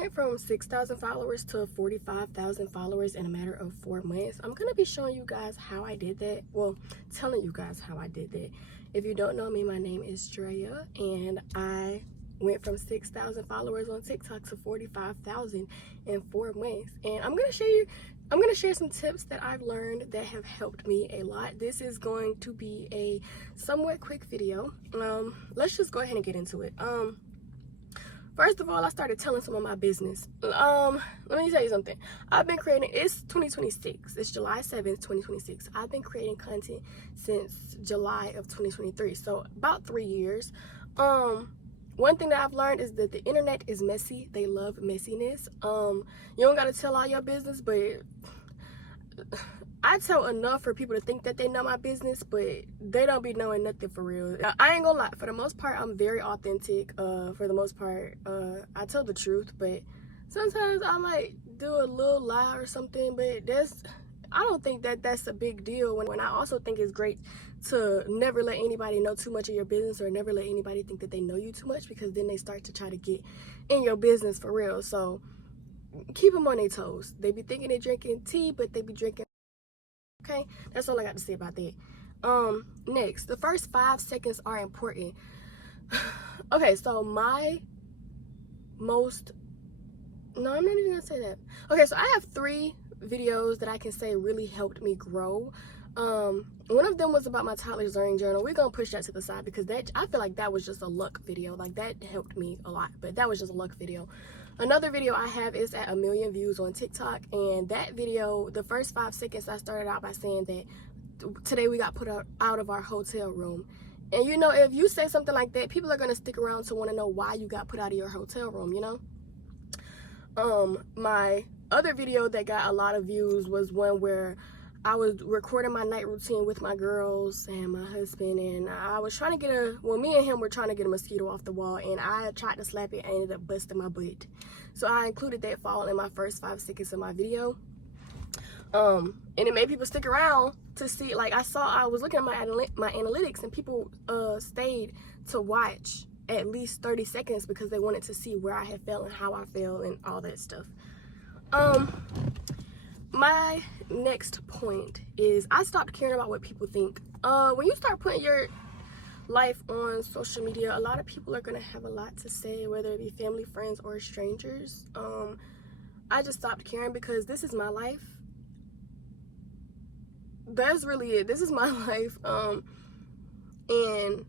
went from 6,000 followers to 45,000 followers in a matter of 4 months. I'm gonna be showing you guys how I did that. Well, telling you guys how I did that. If you don't know me, my name is Drea, and I went from 6,000 followers on TikTok to 45,000 in 4 months. And I'm gonna share some tips that I've learned that have helped me a lot. This is going to be a somewhat quick video. Let's just go ahead and get into it. First of all, I started telling some of my business. Let me tell you something. I've been creating, it's 2026. It's July 7th, 2026. I've been creating content since July of 2023. So about 3 years. One thing that I've learned is that the internet is messy. They love messiness. You don't gotta tell all your business, but I tell enough for people to think that they know my business, but they don't be knowing nothing for real. I ain't gonna lie, for the most part, I'm very authentic. For the most part, I tell the truth, but sometimes I might do a little lie or something, but I don't think that that's a big deal. When I also think it's great to never let anybody know too much of your business, or never let anybody think that they know you too much, because then they start to try to get in your business for real. So keep them on their toes. They be thinking they're drinking tea, but they be drinking. Okay, that's all I got to say about that. Next, the first 5 seconds are important. Okay, so I'm not even gonna say that. Okay, so I have 3 videos that I can say really helped me grow. One of them was about my toddler's learning journal. We're gonna push that to the side because I feel like that was just a luck video. Like, that helped me a lot, but that was just a luck video. Another video I have is at 1 million views on TikTok, and that video, the first 5 seconds, I started out by saying that today we got put out of our hotel room. And you know, if you say something like that, people are gonna stick around to want to know why you got put out of your hotel room, you know. My other video that got a lot of views was one where I was recording my night routine with my girls and my husband, and I was trying to get me and him were trying to get a mosquito off the wall, and I tried to slap it and ended up busting my butt. So I included that fall in my first 5 seconds of my video. And it made people stick around to see. Like, I was looking at my analytics, and people stayed to watch at least 30 seconds because they wanted to see where I had felt and how I felt and all that stuff. My next point is I stopped caring about what people think. When you start putting your life on social media, a lot of people are gonna have a lot to say, whether it be family, friends, or strangers. I just stopped caring because this is my life. That's really it. This is my life. And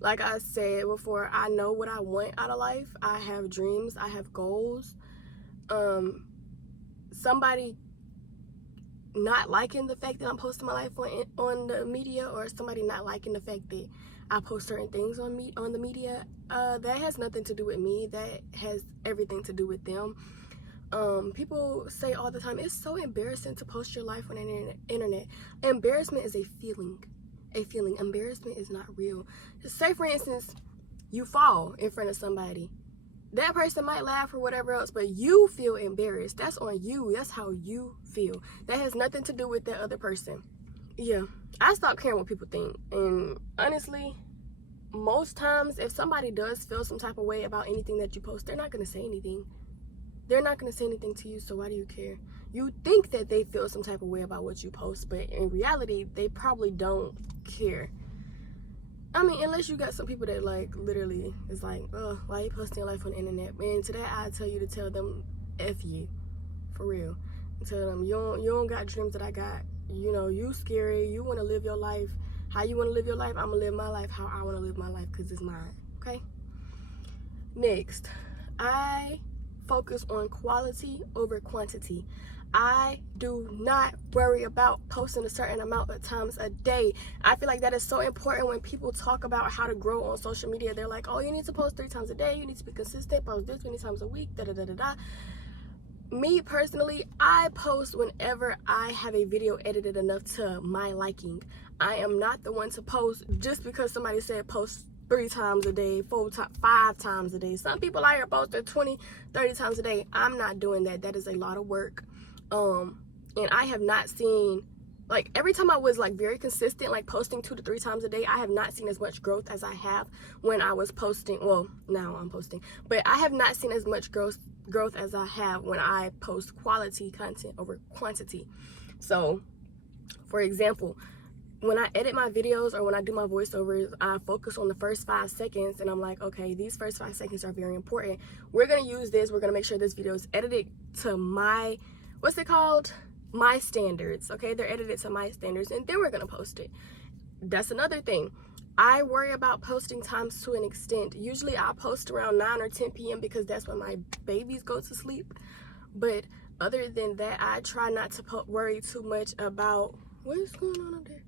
like I said before, I know what I want out of life. I have dreams. I have goals. Somebody not liking the fact that I'm posting my life on the media, or somebody not liking the fact that I post certain things on the media, that has nothing to do with me. That has everything to do with them. People say all the time, it's so embarrassing to post your life on the internet. Embarrassment is a feeling. Embarrassment is not real. Say, for instance, you fall in front of somebody. That person might laugh or whatever else, but you feel embarrassed. That's on you. That's how you feel. That has nothing to do with that other person. Yeah, I stopped caring what people think. And honestly, most times, if somebody does feel some type of way about anything that you post, they're not going to say anything. They're not going to say anything to you, so why do you care? You think that they feel some type of way about what you post, but in reality, they probably don't care. I mean, unless you got some people that, like, literally is like, oh, why are you posting your life on the internet? And today I tell you to tell them, F you, for real. Tell them, you don't got dreams that I got. You know, you scary. You want to live your life how you want to live your life. I'm going to live my life how I want to live my life, because it's mine, okay? Next, I focus on quality over quantity. I do not worry about posting a certain amount of times a day. I feel like that is so important when people talk about how to grow on social media. They're like, oh, you need to post 3 times a day. You need to be consistent. Post this many times a week. Da-da-da-da-da. Me, personally, I post whenever I have a video edited enough to my liking. I am not the one to post just because somebody said post 3 times a day, 5 times a day. Some people out here posting 20, 30 times a day. I'm not doing that. That is a lot of work. And I have not seen, like, every time I was, like, very consistent, like, posting 2 to 3 times a day, I have not seen as much growth as I have when I was posting. Well, now I'm posting, but I have not seen as much growth growth as I have when I post quality content over quantity. So, for example, when I edit my videos or when I do my voiceovers, I focus on the first 5 seconds, and I'm like, okay, these first 5 seconds are very important. We're gonna use this. We're gonna make sure this video is edited to my, what's it called? My standards. Okay, they're edited to my standards, and then we're gonna post it. That's another thing. I worry about posting times to an extent. Usually I post around 9 or 10 p.m. because that's when my babies go to sleep. But other than that, I try not to worry too much about, what's going on up there?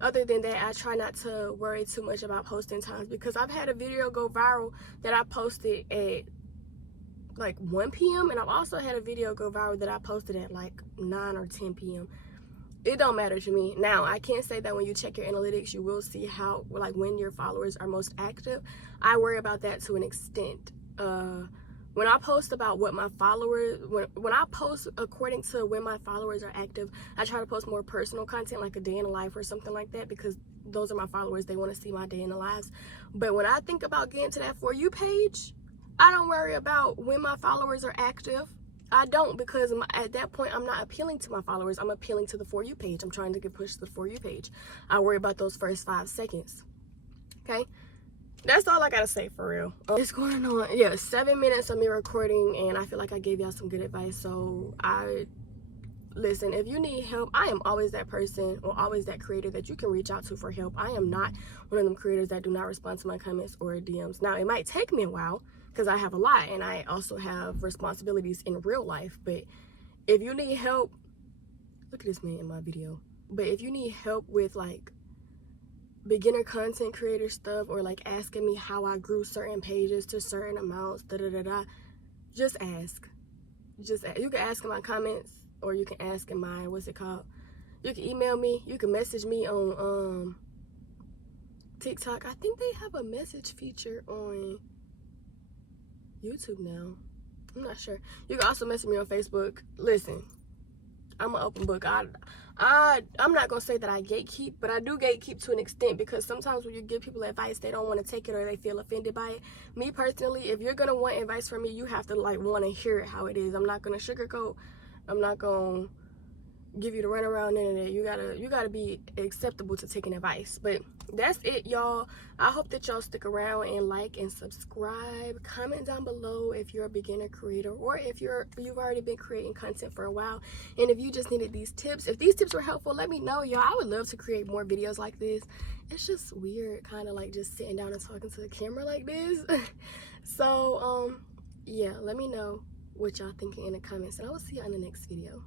Other than that, I try not to worry too much about posting times, because I've had a video go viral that I posted at like 1 p.m. and I've also had a video go viral that I posted at like 9 or 10 p.m. It don't matter to me. Now, I can't say that when you check your analytics, you will see how, like, when your followers are most active. I worry about that to an extent. When I post about what my followers, when I post according to when my followers are active, I try to post more personal content, like a day in the life or something like that, because those are my followers. They want to see my day in the lives. But when I think about getting to that For You page, I don't worry about when my followers are active. I don't, because at that point, I'm not appealing to my followers. I'm appealing to the For You page. I'm trying to get pushed to the For You page. I worry about those first 5 seconds. Okay? That's all I gotta say for real. What's going on? Yeah, 7 minutes of me recording, and I feel like I gave y'all some good advice. So listen, if you need help, I am always that person or always that creator that you can reach out to for help. I am not one of them creators that do not respond to my comments or DMs. Now, it might take me a while because I have a lot and I also have responsibilities in real life. But if you need help, look at this man in my video. But if you need help with like beginner content creator stuff, or like asking me how I grew certain pages to certain amounts, just ask. You can ask in my comments, or you can ask in my, what's it called? You can email me. You can message me on TikTok. I think they have a message feature on YouTube now. I'm not sure. You can also message me on Facebook. Listen, I'm an open book. I'm not gonna say that I gatekeep, but I do gatekeep to an extent, because sometimes when you give people advice, they don't want to take it or they feel offended by it. Me personally, if you're gonna want advice from me, you have to like want to hear it how it is. I'm not gonna sugarcoat. I'm not gonna give you the runaround internet. You gotta be acceptable to taking advice. But that's it, y'all. I hope that y'all stick around and like and subscribe. Comment down below if you're a beginner creator, or if you've already been creating content for a while, and if you just needed these tips. If these tips were helpful, let me know, y'all. I would love to create more videos like this. It's just weird kind of like just sitting down and talking to the camera like this. So yeah, let me know what y'all thinking in the comments, and I will see you in the next video.